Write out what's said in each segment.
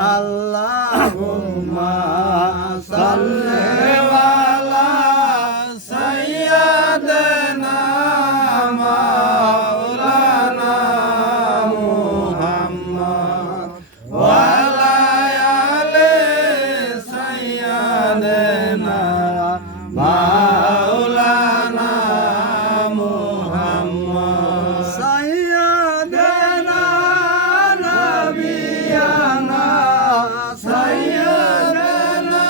আল্লাহুম্মা সাল্লি আলা সাইয়্যিদিনা মাওলানা মুহাম্মদ ওয়া আলা আলি সাইয়্যিদিনা মাওলানা মুহাম্মদ সাইয়্যিদিনা নবিয়ানা সাইয়্যিদিনা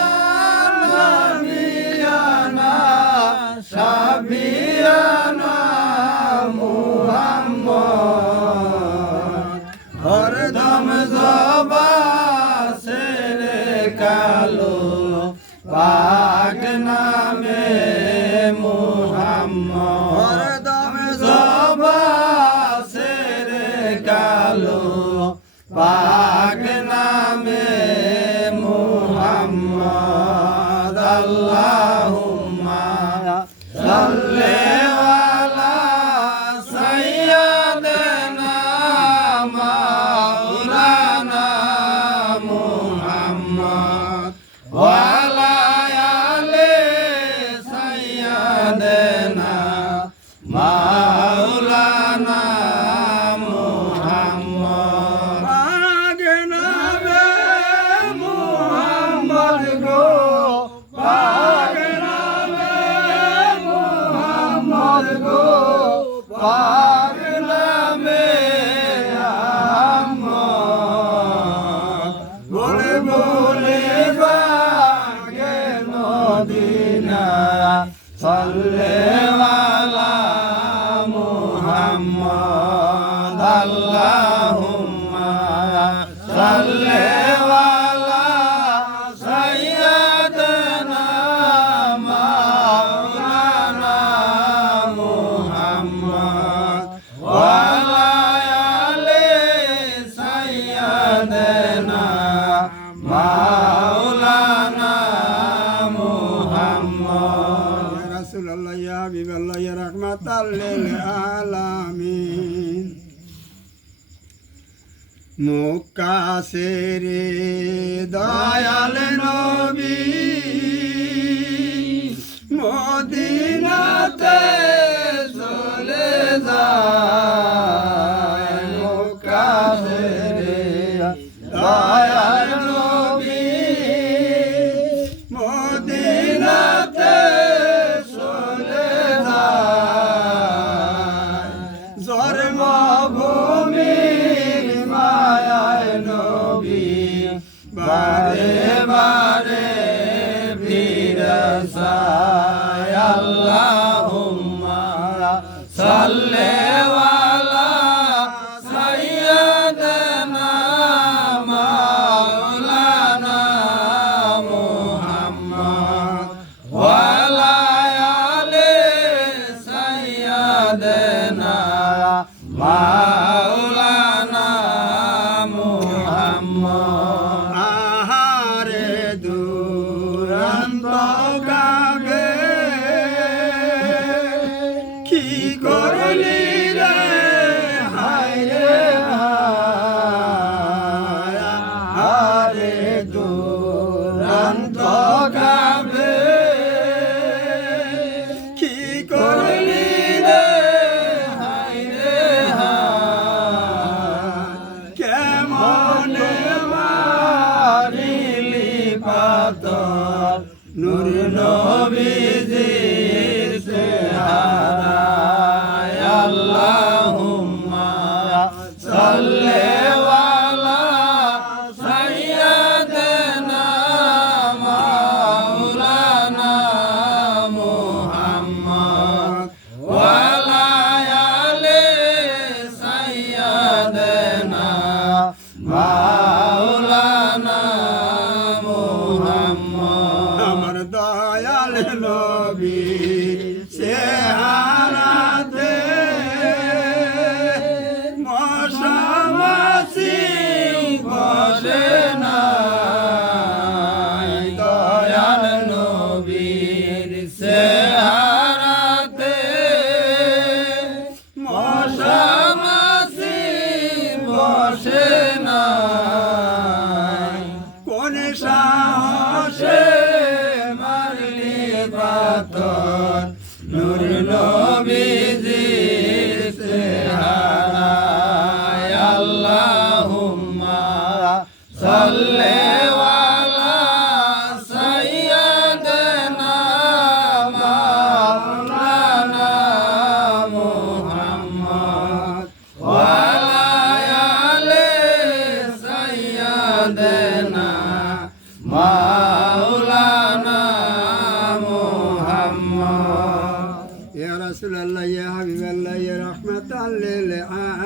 নবিয়ানা শাফিয়ানা মুহাম্মদ হরদম জবা সেরে কালো পাক নামে মুহাম্মদ হরদম জবা সেরে কালো পাক নামে মুহাম্মদ আল্লাহুম্মা সাল্লি আলা সাইয়্যিদিনা মাওলানা মুহাম্মদ ওয়া আলা আলি সাইয়্যিদিনা মাওলানা মুহাম্মদ পাক নামে মুহাম্মদ গো পাক নামে মুহাম্মদ গো পাক নামে আহমদ বলে বলে বাগে মদিনা সাল্লি আলা মুহাম্মদ আল্লাহুম্মা সাল্লি আলা সাইয়্যিদিনা মাওলানা মুহাম্মদ ওয়া আলা আলি সাইয়্যিদিনা মাওলানা মুহাম্মদ রাসূলুল্লাহ ইয়া হাবিবাল্লাহ ইয়া রাহমাতাল লিল আলামিন মুকাসিরে দয়াল নবী মদিনাতে চলে যায় মুকাসিরে দয়াল নবী মদিনাতে চলে যায় জন্মভূমির মায়ায় নবী বারে বারে ফিরে যায় আল্লাহুম্মা সাল্লি আলা সাইয়্যিদিনা মাওলানা মুহাম্মদ ওয়া আলা আলি সাইয়্যিদিনা মাওলানা মুহাম্মদ আহারে দুরন্ত গাবে কি করলি রে হায় রে হায় আহারে দুরন্ত গাবে কি করলি রে হায় রে হায় কেমন মারিলি পাত